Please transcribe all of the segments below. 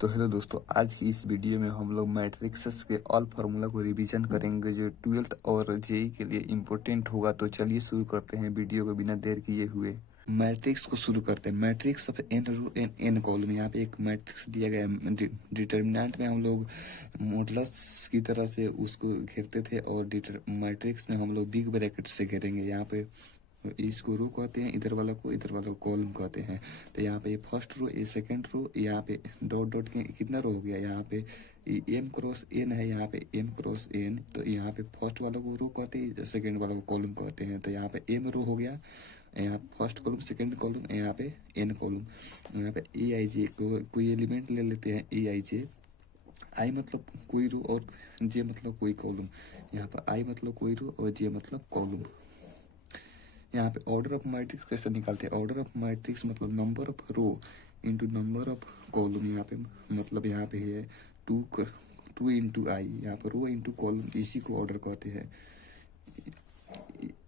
तो हेलो दोस्तों, आज की इस वीडियो में हम लोग मैट्रिक्स के ऑल फार्मूला को रिवीजन करेंगे जो 12th और जेई के लिए इम्पोर्टेंट होगा। तो चलिए शुरू करते हैं वीडियो को बिना देर किए हुए। मैट्रिक्स को शुरू करते हैं। Matrix of n row and n column. यहाँ पे एक मैट्रिक्स दिया गया है। डिटर्मिनेंट में हम लोग मॉडुलस की तरह से उसको घेरते थे और मैट्रिक्स में हम लोग बिग ब्रैकेट से घेरेंगे। यहाँ पे इसको रो कहते हैं, इधर वाला को कॉलम कहते हैं। तो यहाँ पे ये फर्स्ट रो, ये सेकंड रो, यहाँ पे डॉट डॉट के कितना रो हो गया। यहाँ पे एम क्रॉस एन है, यहाँ पे एम क्रॉस एन। तो यहाँ पे फर्स्ट वाला को रो कहते हैं, सेकंड वाला को कॉलम कहते हैं। तो यहाँ पे एम रो हो गया, यहाँ फर्स्ट कॉलम, सेकंड कॉलम, यहाँ पे एन कॉलम। यहाँ पे ए आई जे कोई एलिमेंट ले लेते हैं। ए आई जे, आई मतलब कोई रो और जे मतलब कोई कॉलम। यहाँ पर आई मतलब कोई रो और जे मतलब कॉलम। यहाँ पे ऑर्डर ऑफ मैट्रिक्स कैसे निकालते हैं। ऑर्डर ऑफ मैट्रिक्स मतलब number of row into number of column. यहाँ पे मतलब यहाँ पे है टू इंटू आई। यहाँ पर रो इंटू कॉलम, इसी को ऑर्डर कहते हैं।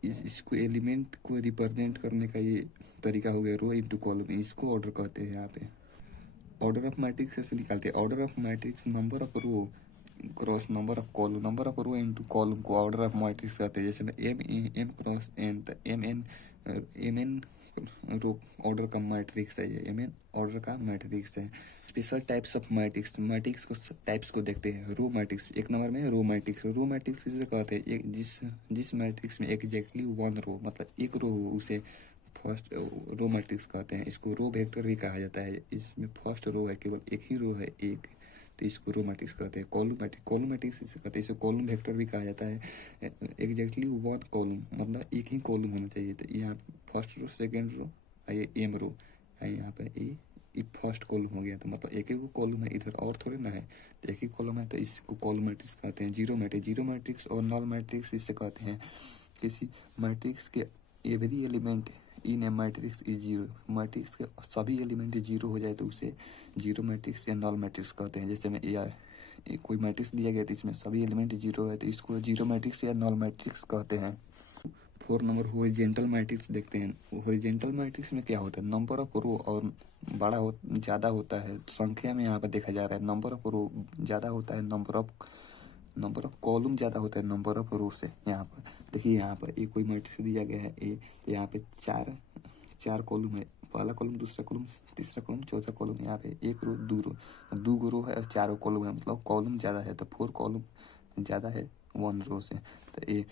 इसको एलिमेंट को रिप्रेजेंट करने का ये तरीका हो गया, रो इंटू कॉलम, इसको ऑर्डर कहते हैं। यहाँ पे ऑर्डर ऑफ मैट्रिक्स कैसे निकालते हैं। Order of matrix number of row cross number of column, number of row into column को ऑर्डर ऑफ मैट्रिक्स कहते हैं। जैसे में एम क्रॉस एन, तो एम एन रो ऑर्डर का मैट्रिक्स है। ये एम एन ऑर्डर का मैट्रिक्स है। Special types of matrix, matrix को टाइप्स को देखते हैं। रो मैट्रिक्स एक नंबर में है। रो मैट्रिक्स, रो मैट्रिक्स इसे कहते हैं एक जिस मैट्रिक्स में एग्जैक्टली वन रो मतलब एक रो हो उसे फर्स्ट रो मैट्रिक्स कहते हैं। इसको रो वेक्टर भी कहा जाता है। इसमें फर्स्ट रो है, केवल एक ही रो है, एक, तो इसको रो मैट्रिक्स कहते हैं। कॉलम मैट्रिक्स इसे कहते हैं। इसे कॉलम वेक्टर भी कहा जाता है। एग्जैक्टली वन कॉलम मतलब एक ही कॉलम होना चाहिए। तो यहाँ फर्स्ट रो, सेकेंड रो, ये एम रो, यहाँ पे ये फर्स्ट कॉलम हो गया। तो मतलब एक ही कॉलम है, इधर और थोड़े ना है, तो एक ही कॉलम है, तो इसको कॉलम मैट्रिक्स कहते हैं। जीरो मैट्रिक्स और नल मैट्रिक्स इसे कहते हैं। किसी मैट्रिक्स के every element in A matrix is zero. Matrix के सभी एलिमेंट जीरो हो जाए तो उसे जीरो मैट्रिक्स या नल मैट्रिक्स कहते हैं। जैसे में कोई मैट्रिक्स दिया गया तो इसमें सभी एलिमेंट जीरो है तो इसको जीरो मैट्रिक्स या नल मैट्रिक्स कहते हैं। 4 नंबर हॉरिजॉन्टल मैट्रिक्स देखते हैं। हॉरिजॉन्टल मैट्रिक्स में क्या होता है, नंबर ऑफ रो और ज़्यादा होता है संख्या में। यहाँ पर देखा जा रहा है नंबर ऑफ रो ज़्यादा होता है, नंबर ऑफ कॉलम ज़्यादा होता है नंबर ऑफ रो से। यहाँ पर देखिए, यहाँ पर एक कोई मैट्रिक्स दिया गया है ए, तो यहाँ पे चार कॉलम है। पहला कॉलम, दूसरा कॉलम, तीसरा कॉलम, चौथा कॉलम। यहाँ पे एक रो, दो रो है और चारों कॉलम है, मतलब कॉलम ज़्यादा है। तो 4 कॉलम ज़्यादा है 1 रो से। तो ये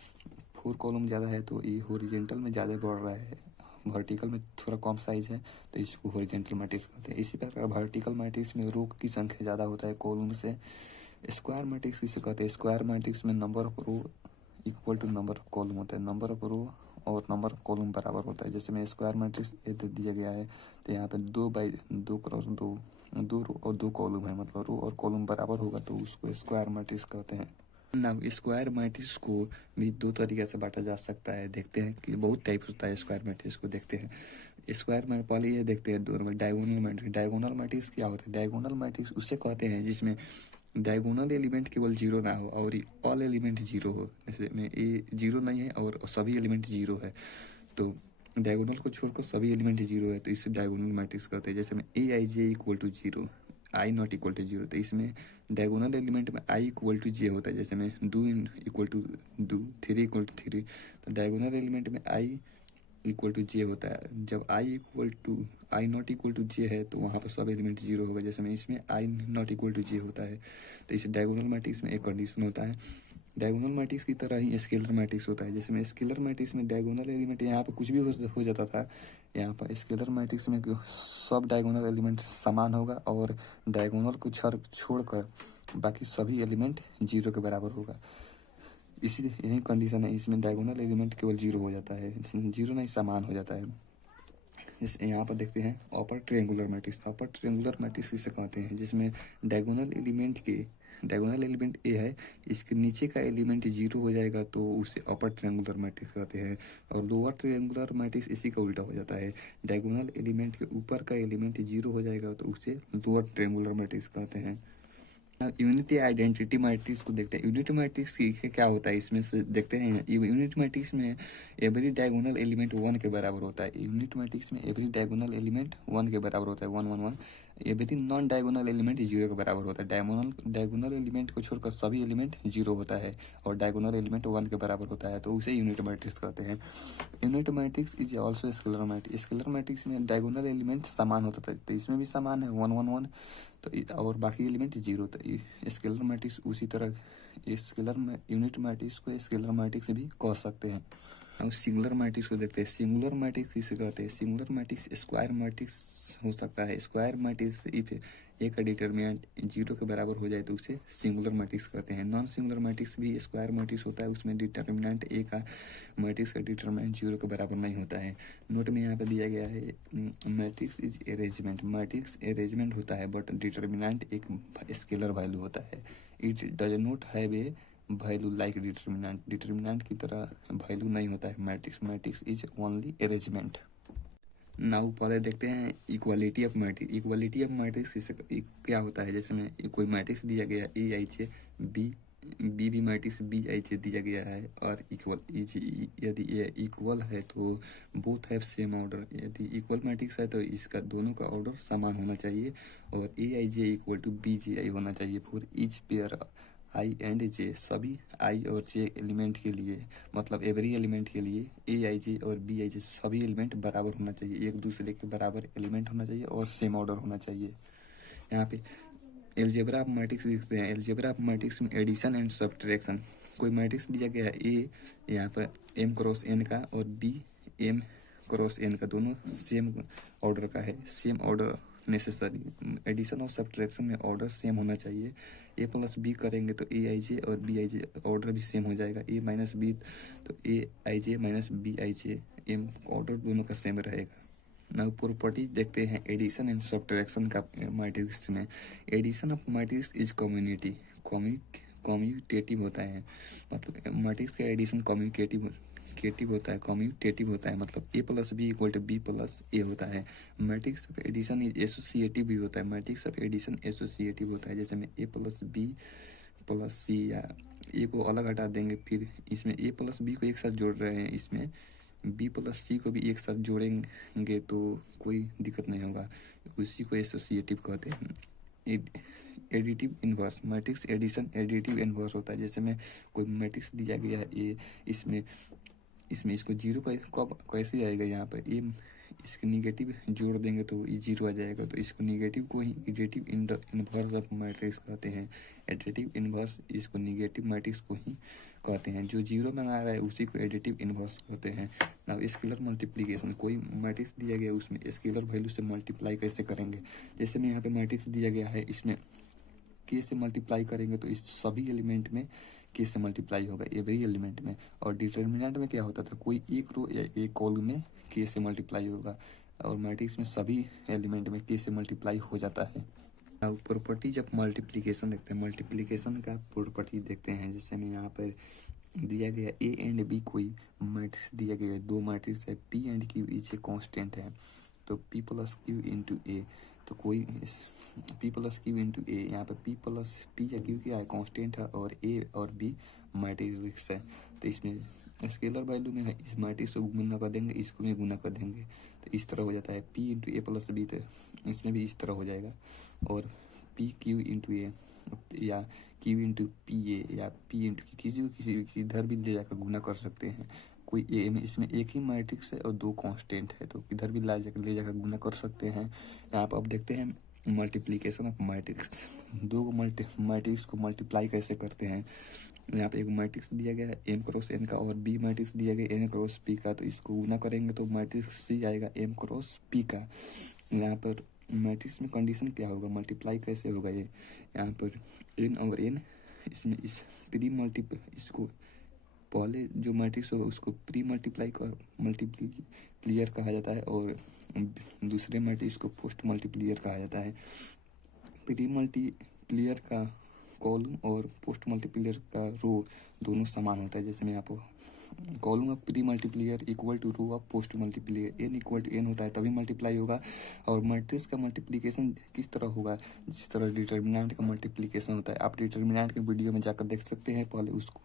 4 कॉलम ज़्यादा है तो ये हॉरिजॉन्टल में ज़्यादा बढ़ रहा है, वर्टिकल में थोड़ा कम साइज है, तो इसको हॉरिजॉन्टल मैट्रिक्स कहते हैं। इसी प्रकार वर्टिकल मैट्रिक्स में रो की संख्या ज़्यादा होता है कॉलम से। स्क्वायर मैट्रिक्स किसे कहते हैं। स्क्वायर मैट्रिक्स में number of row equal to number of column होता है। नंबर ऑफ रो और नंबर ऑफ कॉलम बराबर होता है। जैसे में स्क्वायर मैट्रिक्स दिया गया है, तो यहाँ पे 2 क्रॉस 2 रो और 2 कॉलम है, मतलब रो और कॉलम बराबर होगा तो उसको स्क्वायर मैट्रिक्स कहते हैं। ना स्क्वायर मैट्रिक्स को भी 2 तरीके से बांटा जा सकता है। देखते हैं कि बहुत टाइप होता है स्क्वायर मैट्रिक्स को। देखते हैं स्क्वायर में पहले ये देखते हैं डायगोनल मैट्रिक्स। डायगोनल मैट्रिक्स क्या होता है। डायगोनल मैट्रिक्स उसे कहते हैं जिसमें डायगोनल एलिमेंट केवल जीरो ना हो और ऑल एलिमेंट जीरो हो। जैसे में ए जीरो नहीं है और सभी एलिमेंट जीरो है, तो डायगोनल को छोड़कर सभी एलिमेंट जीरो है तो इसे डायगोनल मैट्रिक्स कहते हैं। जैसे में A I J equal to zero, I not equal to zero, तो इसमें डायगोनल एलिमेंट में आई इक्वल टू जे होता है। जैसे में 2 इक्वल टू 2, 3 इक्वल टू 3, तो डायगोनल एलिमेंट में आई इक्वल टू जे होता है। जब आई नॉट इक्वल टू जे है तो वहाँ पर सब एलिमेंट जीरो होगा। जैसे में इसमें आई नॉट इक्वल टू जे होता है, तो इसे डायगोनल मैट्रिक्स में एक कंडीशन होता है। डायगोनल मैट्रिक्स की तरह ही स्केलर मैट्रिक्स होता है। जैसे में स्केलर मैट्रिक्स में डायगोनल एलिमेंट यहाँ पे कुछ भी हो जाता था, यहाँ पर स्केलर मैट्रिक्स में सब डायगोनल एलिमेंट समान होगा और डायगोनल को छोड़कर बाकी सभी एलिमेंट जीरो के बराबर होगा। इसी यही कंडीशन है, इसमें डायगोनल एलिमेंट केवल जीरो हो जाता है, जीरो नहीं समान हो जाता है। जैसे यहाँ पर देखते हैं upper triangular matrix. Upper triangular matrix किसे कहते हैं, जिसमें डायगोनल एलिमेंट ए है, इसके नीचे का एलिमेंट जीरो हो जाएगा तो उसे अपर ट्रायंगुलर मैट्रिक्स कहते हैं। और लोअर ट्रायंगुलर मैट्रिक्स इसी का उल्टा हो जाता है। डायगोनल एलिमेंट के ऊपर का एलिमेंट जीरो हो जाएगा तो उसे लोअर ट्रायंगुलर मैट्रिक्स कहते हैं। यूनिटी आइडेंटिटी मैट्रिक्स को देखते हैं। यूनिटी मैट्रिक्स की क्या होता है, इसमें से देखते हैं। यूनिट मैट्रिक्स में एवरी डायगोनल एलिमेंट 1 के बराबर होता है। यूनिट मैट्रिक्स में एवरी डायगोनल एलिमेंट 1 के बराबर होता है, 1 1 1। Every non diagonal element zero के बराबर होता है। डायगोनल एलिमेंट को छोड़कर सभी एलिमेंट जीरो होता है और डायगोनल एलिमेंट 1 के बराबर होता है, तो उसे यूनिट मैट्रिक्स कहते हैं। Unit matrix is also scalar matrix. Scalar matrix में डायगोनल एलिमेंट समान होता था, तो इसमें भी समान है 1 1 1, तो और बाकी एलिमेंट जीरो। तो स्केलर मैट्रिक्स उसी तरह यूनिट मैट्रिक्स को स्केलर मैट्रिक्स भी कह सकते हैं। अब सिंगुलर मैट्रिक्स को देखते हैं। सिंगुलर मैट्रिक्स किसे कहते हैं? सिंगुलर मैट्रिक्स स्क्वायर मैट्रिक्स हो सकता है। स्क्वायर मैट्रिक्स इफ ए का डिटर्मिनेंट जीरो के बराबर हो जाए तो उसे सिंगुलर मैट्रिक्स कहते हैं। नॉन सिंगुलर मैट्रिक्स भी स्क्वायर मैट्रिक्स होता है, उसमें डिटर्मिनेंट ए का मैट्रिक्स का डिटर्मिनेंट जीरो के बराबर नहीं होता है। नोट में यहाँ पे दिया गया है matrix is arrangement. Matrix arrangement होता है बट डिटर्मिनेंट एक स्केलर वैल्यू होता है। It does not have a value like determinant की तरह वैल्यू नहीं होता है matrix is only arrangement. Now पहले देखते हैं equality of matrix. Equality of matrix क्या होता है? जैसे में कोई मैट्रिक्स दिया गया ए आई जे बी, भी मैट्रिक्स बी आई जे दिया गया है और यदि ये इक्वल है तो बोथ हैव सेम ऑर्डर। यदि इक्वल मैट्रिक्स है तो इसका दोनों का ऑर्डर समान होना चाहिए और A I J equal to B J I होना चाहिए for each pair I and J. सभी आई और जे एलिमेंट के लिए, मतलब एवरी एलिमेंट के लिए ए आई जे और बी आई जे सभी एलिमेंट बराबर होना चाहिए, एक दूसरे के बराबर एलिमेंट होना चाहिए और सेम ऑर्डर होना चाहिए। यहाँ पे एलजेब्रा ऑफ मैट्रिक्स लिखते हैं। एलजेब्रा ऑफ मैट्रिक्स में एडिशन एंड सब्ट्रैक्शन। कोई मैट्रिक्स दिया गया है ए यहाँ पर एम क्रॉस एन का और बी एम क्रॉस एन का, दोनों सेम ऑर्डर का है, सेम ऑर्डर नेसेसरी। एडिशन और सब्ट्रैक्शन में ऑर्डर सेम होना चाहिए। ए प्लस बी करेंगे तो ए आई जे और बी आई जे ऑर्डर भी सेम हो जाएगा। ए माइनस बी तो A I J minus B I J, M order दोनों का सेम रहेगा। नाउ प्रॉपर्टी देखते हैं एडिशन एंड सब्ट्रैक्शन का मैट्रिक्स में। Addition of matrix is commutative होता है, मतलब मैट्रिक्स का एडिशन कम्यूटेटिव होता है, मतलब A plus B equal to B plus A होता है। Matrix of addition is associative भी होता है। मैट्रिक्स ऑफ एडिशन एसोसिएटिव होता है, जैसे में ए प्लस बी प्लस सी, या ए को अलग हटा देंगे फिर इसमें ए प्लस बी को एक साथ जोड़ रहे हैं, इसमें बी प्लस सी को भी एक साथ जोड़ेंगे तो कोई दिक्कत नहीं होगा, उसी को एसोसिएटिव कहते हैं। Additive inverse. Matrix addition additive inverse होता है, जैसे में कोई मैट्रिक्स दिया गया है ए, इसमें इसको जीरो कब कैसे आएगा? यहाँ पर ए इसके निगेटिव जोड़ देंगे तो ये जीरो आ जाएगा, तो इसको निगेटिव को ही एडिटिव इन्वर्स ऑफ मैट्रिक्स कहते हैं। एडिटिव इन्वर्स इसको निगेटिव मैट्रिक्स को ही कहते हैं, जो जीरो में आ रहा है उसी को एडिटिव इन्वर्स कहते हैं। Now scalar multiplication. कोई मैट्रिक्स दिया गया उसमें स्केलर वैल्यू से मल्टीप्लाई कैसे करेंगे? जैसे में यहाँ पे मैट्रिक्स दिया गया है, इसमें के से मल्टीप्लाई करेंगे तो इस सभी एलिमेंट में के से मल्टीप्लाई होगा एवरी एलिमेंट में। और डिटर्मिनेंट में क्या होता था? कोई एक रो या एक कॉलम में के से मल्टीप्लाई होगा और मैट्रिक्स में सभी एलिमेंट में के से मल्टीप्लाई हो जाता है। अब प्रॉपर्टीज ऑफ मल्टीप्लिकेशन देखते हैं। मल्टीप्लिकेशन का प्रॉपर्टी देखते हैं, जैसे में यहाँ पर दिया गया ए एंड बी, कोई मैट्रिक्स दिया गया है, दो मैट्रिक्स है P and Q, etch a constant है, तो पी प्लस क्यू इंटू ए, तो कोई पी प्लस क्यू इंटू ए, यहाँ पे पी प्लस पी या क्यू क्या है? कांस्टेंट है और ए और बी मैट्रिक्स है, तो इसमें स्केलर वैल्यू में है, इस मैट्रिक्स को गुना कर देंगे, इसको भी गुना कर देंगे, तो इस तरह हो जाता है पी इंटू ए प्लस बी, तो इसमें भी इस तरह हो जाएगा। और पी क्यू इंटू ए या क्यू इंटू पी ए या पी इंटू किसी भी इधर भी ले जाकर गुना कर सकते हैं। कोई ए में इसमें एक ही मैट्रिक्स है और दो कांस्टेंट है, तो इधर भी ले जाकर गुना कर सकते हैं। यहाँ पर अब देखते हैं मल्टीप्लिकेशन ऑफ मैट्रिक्स। दो मैट्रिक्स को मल्टीप्लाई कैसे करते हैं? यहाँ पे एक मैट्रिक्स दिया गया है एम क्रॉस एन का और बी मैट्रिक्स दिया गया एन क्रॉस पी का, तो इसको गुना करेंगे तो मैट्रिक्स सी आएगा एम क्रॉस पी का। यहाँ पर मैट्रिक्स में कंडीशन क्या होगा? मल्टीप्लाई कैसे होगा ये? यहाँ पर एन और एन, इसमें इस इसको पहले जो मैट्रिक्स होगा उसको प्री मल्टीप्लियर कहा जाता है और दूसरे मैट्रिक्स को पोस्ट मल्टीप्लियर कहा जाता है। प्री मल्टीप्लियर का कॉलम और पोस्ट मल्टीप्लियर का रो दोनों समान होता है, जैसे मैं आपको column of pre multiplier equal to row of post multiplier, N equal to N होता है तभी मल्टीप्लाई होगा। और मैट्रिक्स का मल्टीप्लिकेशन किस तरह होगा? जिस तरह डिटर्मिनेंट का मल्टीप्लिकेशन होता है। आप डिटर्मिनेंट के वीडियो में जाकर देख सकते हैं, पहले उसको,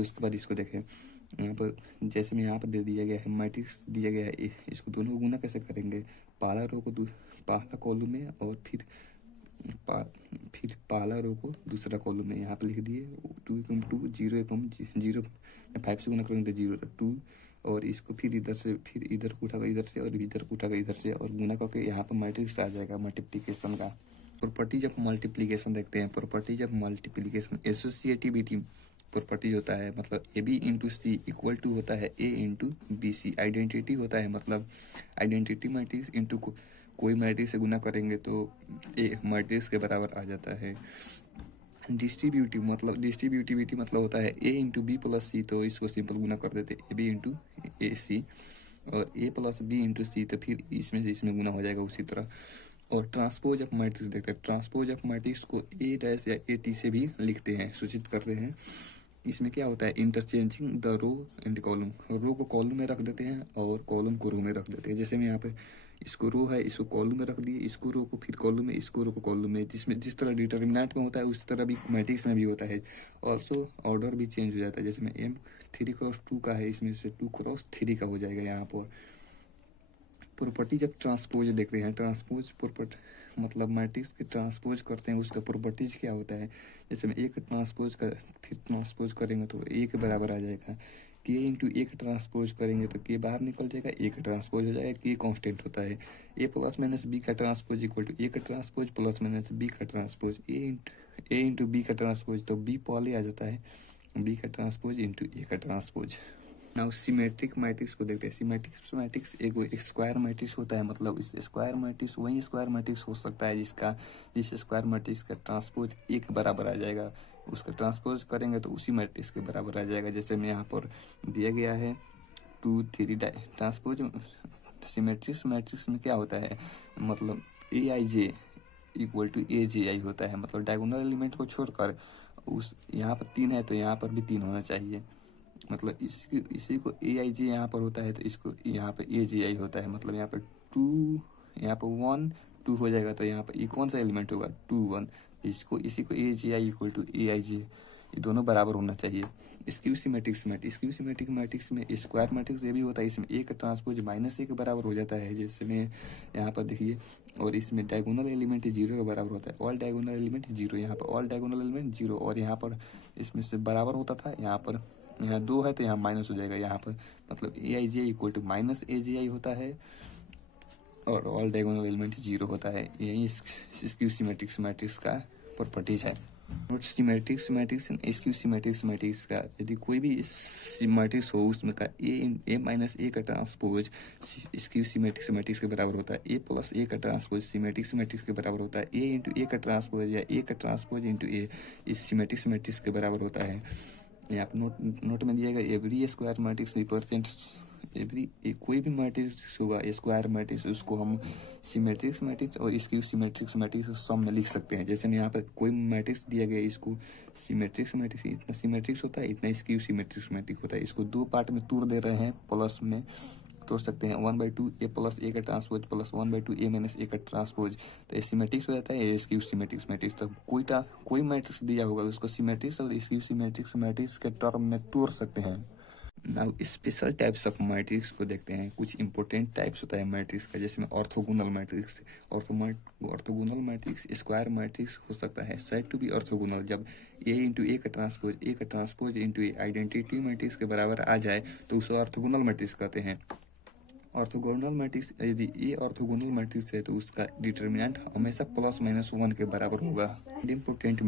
उसके बाद इसको देखें। यहाँ पर जैसे में यहाँ पर दे दिया गया है मैट्रिक्स दिया गया है, इसको दोनों को गुना कैसे करेंगे? पहला कॉलम में और फिर पहला रो को दूसरा कॉलम में यहाँ पे लिख दिए 2 एकम 2 0 एकम 0 5 से गुना करेंगे तो 0 2 और इसको फिर इधर से फिर इधर को उठाकर इधर से और इधर को उठाकर इधर से और गुना करके यहाँ पर मैट्रिक्स आ जाएगा मल्टीप्लिकेशन का। प्रॉपर्टीज ऑफ मल्टीप्लिकेशन देखते हैं। Properties of multiplication associativity properties होता है मतलब A B into C equal to होता है A into B C. Identity होता है मतलब आइडेंटिटी मैट्रिक्स इंटू कोई मैट्रिक्स से गुना करेंगे तो ए मैट्रिक्स के बराबर आ जाता है। डिस्ट्रीब्यूटिविटी मतलब होता है ए इंटू बी प्लस सी, तो इसको सिंपल गुना कर देते ए बी इंटू ए सी और ए प्लस बी इंटू सी, तो फिर इसमें से इसमें गुना हो जाएगा उसी तरह। और ट्रांसपोज ऑफ मैट्रिक्स देखते हैं। ट्रांसपोज ऑफ मैट्रिक्स को ए डैश या ए टी से भी लिखते हैं, सूचित करते हैं। इसमें क्या होता है interchanging the row and column. Row को कॉलम में रख देते हैं और कॉलम को रो में रख देते हैं। जैसे मैं यहाँ पे इसको रो है इसको कॉलम में रख दिए, इसको रो को फिर कॉलम में, इसको रो को कॉलम में। जिसमें जिस तरह डिटर्मिनेंट में होता है उस तरह भी मैट्रिक्स में भी होता है। ऑल्सो ऑर्डर भी चेंज हो जाता है। जैसे में एम 3x2 का है, इसमें से 2x3 का हो जाएगा यहाँ पर। प्रॉपर्टीज ऑफ ट्रांसपोज देखते हैं। ट्रांसपोज प्रॉपर्टी मतलब मैट्रिक्स के ट्रांसपोज करते हैं उसका प्रॉपर्टीज क्या होता है। जैसे में एक ट्रांसपोज कर फिर ट्रांसपोज करेंगे तो ए के बराबर आ जाएगा। के इंटू एक ट्रांसपोज करेंगे तो के बाहर निकल जाएगा, ए का ट्रांसपोज हो जाएगा। के कांस्टेंट होता है। ए प्लस माइनस बी का ट्रांसपोज इक्वल टू ए का ट्रांसपोज प्लस माइनस बी का ट्रांसपोज। ए इंटू बी का ट्रांसपोज तो बी पहले आ जाता है, बी का ट्रांसपोज इंटू ए का ट्रांसपोज। नाउ सिमेट्रिक मैट्रिक्स को देखते हैं। सिमेट्रिक मैट्रिक्स एक स्क्वायर मैट्रिक्स होता है मतलब इस स्क्वायर मैट्रिक्स वही स्क्वायर मैट्रिक्स हो सकता है जिस स्क्वायर मैट्रिक्स का ट्रांसपोज एक बराबर आ जाएगा। उसका ट्रांसपोज करेंगे तो उसी मैट्रिक्स के बराबर आ जाएगा। जैसे मैं यहाँ पर दिया गया है 2 3 ट्रांसपोज सिमेट्रिक्स मैट्रिक्स में क्या होता है मतलब ए आई जे इक्वल टू ए जे आई होता है। मतलब डायगोनल एलिमेंट को छोड़कर उस यहाँ पर 3 है तो यहाँ पर भी 3 होना चाहिए। मतलब इसी को ए आई जे यहाँ पर होता है तो इसको यहाँ पे ए जे आई होता है। मतलब यहाँ पर 2 यहाँ पर 1 2 हो जाएगा तो यहाँ पर ये कौन सा एलिमेंट होगा 2 1। इसी को ए जे I equal to A I जे, ये दोनों बराबर होना चाहिए। स्क्यू सिमेट्रिक मैट्रिक्स में स्क्वायर मैट्रिक्स ये भी होता है। इसमें ए का ट्रांसपोज माइनस ए के बराबर हो जाता है। जैसे में यहाँ पर देखिए और इसमें डायगोनल एलिमेंट 0 के बराबर होता है। ऑल डायगोनल एलिमेंट 0, यहाँ पर ऑल डायगोनल एलिमेंट 0 और यहाँ पर इसमें से बराबर होता था। यहाँ 2 है तो यहाँ माइनस हो जाएगा यहाँ पर। मतलब ए I J equal to minus ए जे आई होता है और ऑल डायगोनल एलिमेंट 0 होता है। यही स्क्यू सिमेट्रिक्स मैट्रिक्स का प्रॉपर्टीज है। Note symmetrics matrix and skew symmetrics matrix का यदि कोई भी मैट्रिक्स हो उसमें का ए माइनस ए का ट्रांसपोज स्क्यू सिमेट्रिक्स मैट्रिक्स के बराबर होता है। ए प्लस ए का ट्रांसपोज सिमेट्रिक्स मैट्रिक्स के बराबर होता है। ए इंटू ए का ट्रांसपोज या ए का ट्रांसपोज इंटू ए इस सिमेट्रिक्स मैट्रिक्स के बराबर होता है। यहाँ पर नोट में दिया गया एवरी स्क्वायर मैट्रिक्स रिप्रेजेंट्स कोई भी मैट्रिक्स होगा स्क्वायर मैट्रिक्स उसको हम सिमेट्रिक्स मैट्रिक्स और स्क्यू सिमेट्रिक्स मैट्रिक्स सब में लिख सकते हैं। जैसे मैं यहाँ पर कोई मैट्रिक्स दिया गया इसको सिमेट्रिक्स मैट्रिक्स इतना सिमेट्रिक्स होता है इतना स्क्यू सिमेट्रिक्स मैट्रिक्स होता है। इसको 2 पार्ट में तोड़ दे रहे हैं प्लस में तोड़ सकते हैं 1/2 ए प्लस ए का ट्रांसपोज प्लस 1/2 ए माइनस ए का ट्रांसपोज तो ये सिमेट्रिक्स हो जाता है। ये स्क्यू सिमेट्रिक्स मैट्रिक्स तो कोई मैट्रिक्स दिया होगा उसको सिमेट्रिक्स और स्क्यू सिमेट्रिक्स मैट्रिक्स के टर्म में तोड़ सकते हैं। Now special types of matrix को देखते हैं। कुछ इंपॉर्टेंट टाइप्स होता है मैट्रिक्स का जैसे में orthogonal matrix. Orthogonal matrix square matrix हो सकता है साइड टू बी ऑर्थोगोनल जब ए इंटू ए का ट्रांसपोज इंटू ए आइडेंटिटी मैट्रिक्स के बराबर आ जाए तो उसे ऑर्थोगोनल मैट्रिक्स कहते हैं। ऑर्थोगोनल मैट्रिक्स यदि ए ऑर्थोगोनल मैट्रिक्स है तो उसका डिटर्मिनेंट हमेशा प्लस माइनस 1 के बराबर होगा। आइडेम्पोटेंट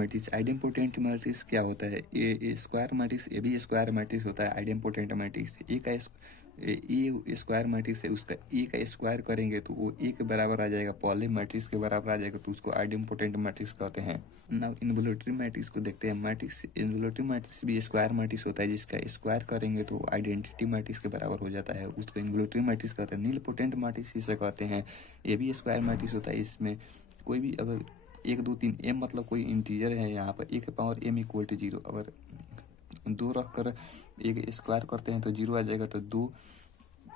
मैट्रिक्स क्या होता है ए स्क्वायर मैट्रिक्स ए भी स्क्वायर मैट्रिक्स होता है। Idempotent matrix A square matrix है उसका ए का स्क्वायर करेंगे तो वो ए के बराबर आ जाएगा, पहले मैट्रिक्स के बराबर आ जाएगा तो उसको आइडेम्पोटेंट मैट्रिक्स कहते हैं। नाउ इन्वोल्यूटरी मैट्रिक्स को देखते हैं। इन्वोल्यूटरी मैट्रिक्स भी स्क्वायर मैट्रिक्स होता है जिसका स्क्वायर करेंगे तो आइडेंटिटी मैट्रिक्स के बराबर हो जाता है, उसको इन्वोल्यूटरी मैट्रिक्स कहते हैं। नीलपोटेंट मैट्रिक्स इसे कहते हैं। ये भी स्क्वायर मैट्रिक्स होता है। इसमें कोई भी अगर 1 2 3 m मतलब कोई इंटीजर है यहाँ पर ए के पावर m इक्वल टू 0 अगर 2 रख कर एक स्क्वायर करते हैं तो 0 आ जाएगा तो 2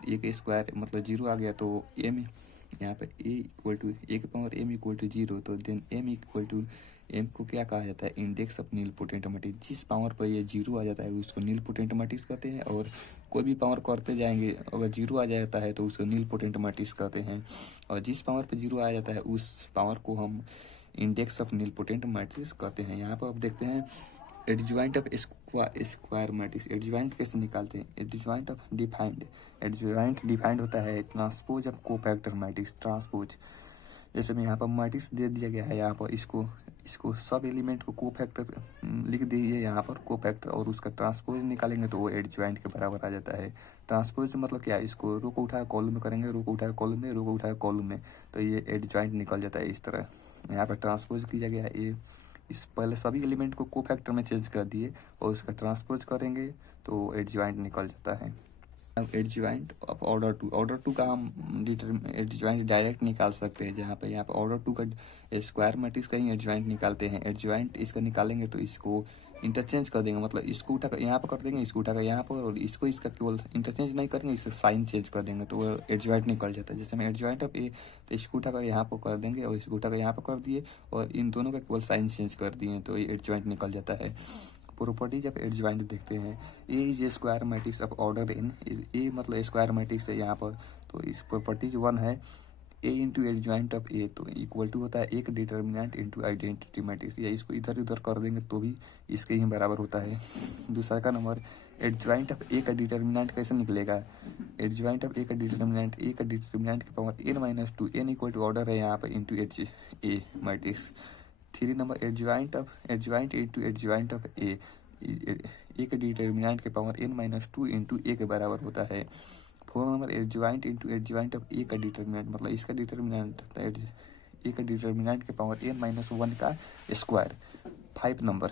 एक स्क्वायर मतलब 0 आ गया तो m यहाँ पे a=m=0, तो देन m को क्या कहा जाता है, इंडेक्स ऑफ नीलपोटेंट मैट्रिक्स। जिस पावर पर ये 0 आ जाता है उसको नीलपोटेंट मैट्रिक्स कहते हैं, और कोई भी पावर करते जाएंगे अगर 0 आ जाता है तो उसको नीलपोटेंट मैट्रिक्स कहते हैं, और जिस पावर पर 0 आ जाता है उस पावर को हम इंडेक्स ऑफ नीलपोटेंट मैट्रिक्स कहते हैं। यहाँ पर आप देखते हैं adjoint of square matrix. Adjoint कैसे निकालते हैं, एडजॉइंट डिफाइंड होता है transpose of cofactor matrix. Transpose जैसे मैं यहाँ पर मैट्रिक्स दे दिया गया है, यहाँ पर इसको सब एलिमेंट को कोफैक्टर लिख दीजिए यहाँ पर कोफैक्टर, और उसका ट्रांसपोज निकालेंगे तो वो एडजॉइंट के बराबर आ जाता है। ट्रांसपोज मतलब क्या है, इसको रो को उठाकर कॉलम में करेंगे, रो को उठाकर कॉलम में, रो को उठाकर कॉलम में, तो ये एडजॉइंट निकल जाता है इस तरह। यहाँ पर ट्रांसपोज किया गया है ये, इस पहले सभी एलिमेंट को कोफैक्टर में चेंज कर दिए और उसका ट्रांसपोज करेंगे तो एडजॉइंट निकल जाता है। अब एडजॉइंट ऑफ ऑर्डर टू का हम एडजॉइंट डायरेक्ट निकाल सकते हैं, जहाँ पे यहाँ पे ऑर्डर टू का स्क्वायर मैट्रिक्स का ही एडजॉइंट निकालते हैं। एडजॉइंट इसका निकालेंगे तो इसको इंटरचेंज कर देंगे, मतलब इसको उठाकर यहाँ पर कर देंगे, इसको उठाकर यहाँ पर, और इसको इसका केवल इंटरचेंज नहीं करेंगे, इससे साइन चेंज कर देंगे तो वो एडजॉइंट निकल जाता है। जैसे मैं एडजॉइंट ऑफ ए, तो इसको उठाकर यहाँ पर कर देंगे और इसको उठाकर यहाँ पर कर दिए और इन दोनों का केवल साइन चेंज कर दिए तो ये एडजॉइंट निकल जाता है। प्रॉपर्टीज ऑफ एडजॉइंट देखते हैं। A is a square matrix of order n, A मतलब स्क्वायर मैट्रिक्स है यहाँ पर, तो इस प्रॉपर्टीज 1 है ए इंटू एडजॉइंट ऑफ ए, तो इक्वल टू होता है एक डिटर्मिनेंट इंटू आइडेंटिटी मैट्रिक्स, या इसको इधर उधर कर देंगे तो भी इसके ही बराबर होता है। दूसरा का नंबर एडजॉइंट ऑफ ए का डिटर्मिनेंट कैसे निकलेगा, एडजॉइंट ऑफ ए का डिटर्मिनेंट की power n-2, n equal to order है यहाँ पर इंटू एच ए मैट्रिक्स। 3 नंबर adjoint into adjoint of A का डिटर्मिनेंट के पावर n-2 इंटू ए के बराबर होता है। 4 नंबर adjoint into adjoint of A का डिटर्मिनेंट, मतलब इसका डिटर्मिनेंट होता है ए का डिटर्मिनेंट के पावर n-1 का square. 5 number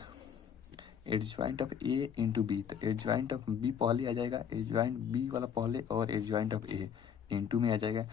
adjoint of A into B, तो एडजॉइंट ऑफ बी पहले आ जाएगा, एडजॉइंट बी वाला पहले, और एडजॉइंट ऑफ ए इंटू में आ जाएगा।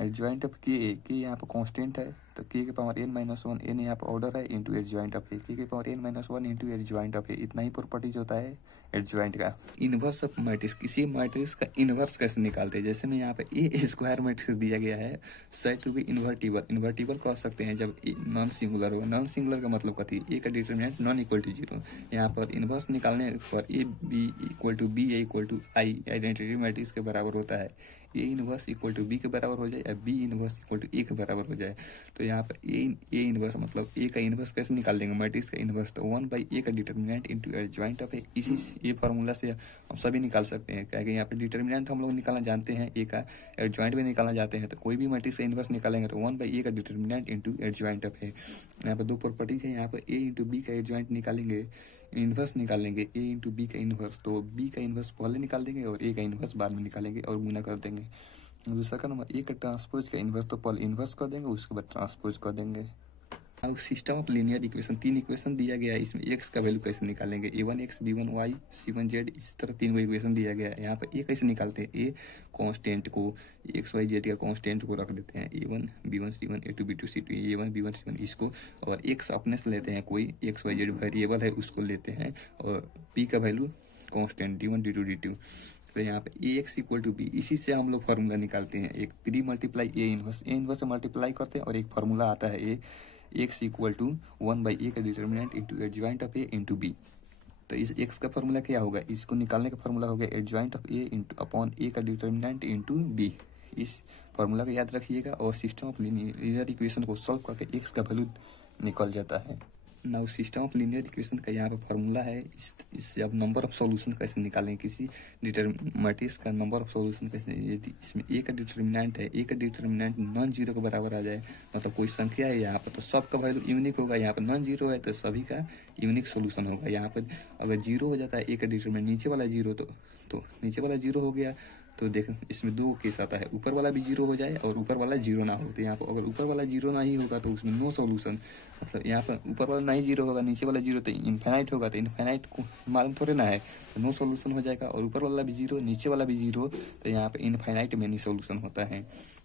एडजॉइंट ऑफ के यहाँ पर कांस्टेंट है तो के के पावर n-1, n यहाँ पर ऑर्डर है इंटू एडजॉइंट ऑफ ए, के power n-1 into adjoint of A, इतना ही प्रॉपर्टीज होता है एडजॉइंट का। इनवर्स ऑफ मैट्रिक्स, किसी मैट्रिक्स का इनवर्स कैसे निकालते हैं, जैसे में यहाँ पे ए स्क्वायर मैट्रिक्स दिया गया है, सेड टू बी इन्वर्टिबल कह सकते हैं जब नॉन सिंगुलर हो। नॉन सिंगुलर का मतलब कथी, ए का डिटर्मिनेंट नॉन इक्वल टू 0, यहाँ पर इनवर्स निकालने पर A B equal to B, A equal to I identity matrix के बराबर होता है। A inverse equal to B के बराबर हो जाए या B inverse equal to A के बराबर हो जाए, तो यहाँ पर ए इनवर्स मतलब ए का इनवर्स कैसे निकाल देंगे, मैट्रिक्स का इनवर्स, तो 1/a का डिटर्मिनेंट इंटू एडजॉइंट ऑफ ए। इसी ये फार्मूला से हम सभी निकाल सकते हैं, क्या कि यहाँ पे डिटर्मिनेंट हम लोग निकालना जानते हैं ए का, एडजॉइंट भी निकालना जानते हैं, तो कोई भी मैट्रिक्स का इनवर्स निकालेंगे तो 1/a का डिटर्मिनेंट इंटू एडजॉइंट ऑफ ए। यहाँ पर 2 प्रॉपर्टीज है, यहाँ पर ए इंटू बी का एडजॉइंट निकालेंगे, इन्वर्स निकालेंगे, ए इंटू बी का इन्वर्स, तो बी का इन्वर्स पहले निकाल देंगे और ए का इन्वर्स बाद में निकालेंगे और गुना कर देंगे। दूसरा का नंबर ए का ट्रांसपोज का इन्वर्स, तो पहले इन्वर्स कर देंगे उसके बाद ट्रांसपोज कर देंगे। अब system of linear equation, 3 equation दिया गया है, इसमें एक्स का वैल्यू कैसे निकालेंगे, a1x b1y c1z, इस तरह 3 को इक्वेशन दिया गया है। यहाँ पर ए कैसे निकालते हैं, ए कांस्टेंट को xyz का कांस्टेंट को रख देते हैं, a1 b1 c1 a2 b2 c2 a1 b1 c1 इसको, और एक्स अपने से लेते हैं, कोई xyz वेरिएबल है उसको लेते हैं, और p का value constant d1 d2 d2, तो यहाँ पे ए एक्स इक्वल टू बी, इसी से हम लोग फार्मूला निकालते हैं, एक प्री मल्टीप्लाई ए इन्वर्स से मल्टीप्लाई करते हैं और एक फार्मूला आता है ए एक्स इक्वल टू 1/a का determinant into adjoint of A into B. तो इस एक्स का फार्मूला क्या होगा, इसको निकालने का फार्मूला होगा adjoint of A into upon A का डिटर्मिनेंट इंटू बी। इस फार्मूला को याद रखिएगा और सिस्टम ऑफ लीनियर इक्वेशन को सॉल्व करके एक्स का वैल्यू निकल जाता है। Now system of linear equation का यहाँ पे फार्मूला है, इससे अब नंबर ऑफ सॉल्यूशन कैसे निकालें, किसी मैट्रिक्स का नंबर ऑफ सॉल्यूशन कैसे, यदि इसमें ए का डिटर्मिनेंट है, ए का डिटर्मिनेंट नॉन जीरो के बराबर आ जाए, मतलब कोई संख्या है यहाँ पर तो सबका वैल्यू यूनिक होगा, यहाँ पर नॉन जीरो है तो सभी का यूनिक सोल्यूशन होगा। यहाँ पर अगर जीरो हो जाता है ए का डिटर्मिनेंट, नीचे वाला जीरो तो नीचे वाला जीरो हो गया, तो देख इसमें 2 केस आता है, ऊपर वाला भी जीरो हो जाए और ऊपर वाला जीरो ना हो, तो यहाँ पर अगर ऊपर वाला जीरो नहीं होगा तो उसमें नो सॉल्यूशन, मतलब यहाँ पर ऊपर वाला नहीं जीरो होगा, नीचे वाला जीरो तो इनफाइनाइट होगा, तो इनफाइनाइट को मालूम थोड़े ना है, तो नो सॉल्यूशन हो जाएगा, और ऊपर वाला भी जीरो नीचे वाला भी जीरो, तो यहाँ पर इनफाइनाइट में नहीं सॉल्यूशन होता है।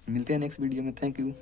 मिलते हैं नेक्स्ट वीडियो में, थैंक यू।